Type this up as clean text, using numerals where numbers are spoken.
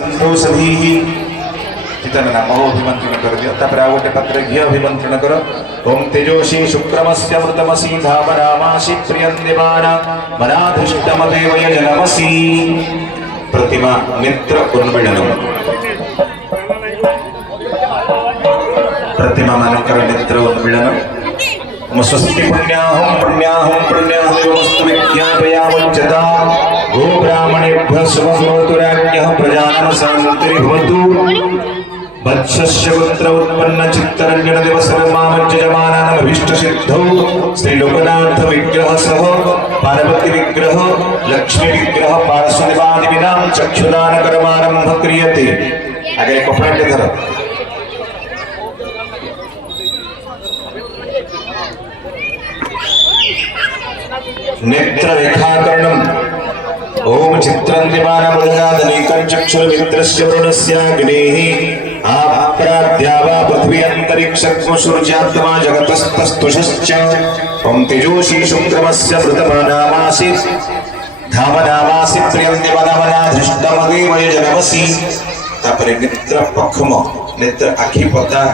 संतोषधीः चितन नाम अभिमंत्रण कर दियो तापर आ गोटे पात्र घी अभिमंत्रण कर ओम तेजोषी शुक्रमस्य मृतमसी धामनामासि प्रियं देवाना मनाधुष्टम देवय जनमसि प्रतिमा नेत्र उन्मीलनम प्रतिमा मानकर नेत्र उन्मीलनम स्वस्ति पुण्याहं देवस्तु विज्ञापयामञ्चता गो ब्राह्मणेभ्यः शुभं भवतु राज्ञः प्रजानां शान्तिर्भवतु वत्सस्य पुत्र उत्पन्न चित्तरंजन दिवस सर्वमामज्जमानानाम् अभीष्ट सिद्धौ श्री लोकनाथ विग्रह सह पार्वती विग्रह लक्ष्मी विग्रह पार्श्वदेवादिनां चक्षुदान कर्मारंभ क्रियते आगे कपड़ा के धर नेत्र रेखाकरणम् ओम चित्रं दिवानमुदगादनीकं चक्षुर्मित्रस्य वरुणस्याग्नेः आप्राद्यावा पृथ्वी अन्तरिक्षं सूर्यात्मा जगतस्तस्तुषश्च ओम तेजोषी शुक्रमस्य मृतमानामासि धामनामासि प्रियं देवनामनाधृष्टमदेवय जनमसि तापरे नेत्र पखम नेत्र आखि पता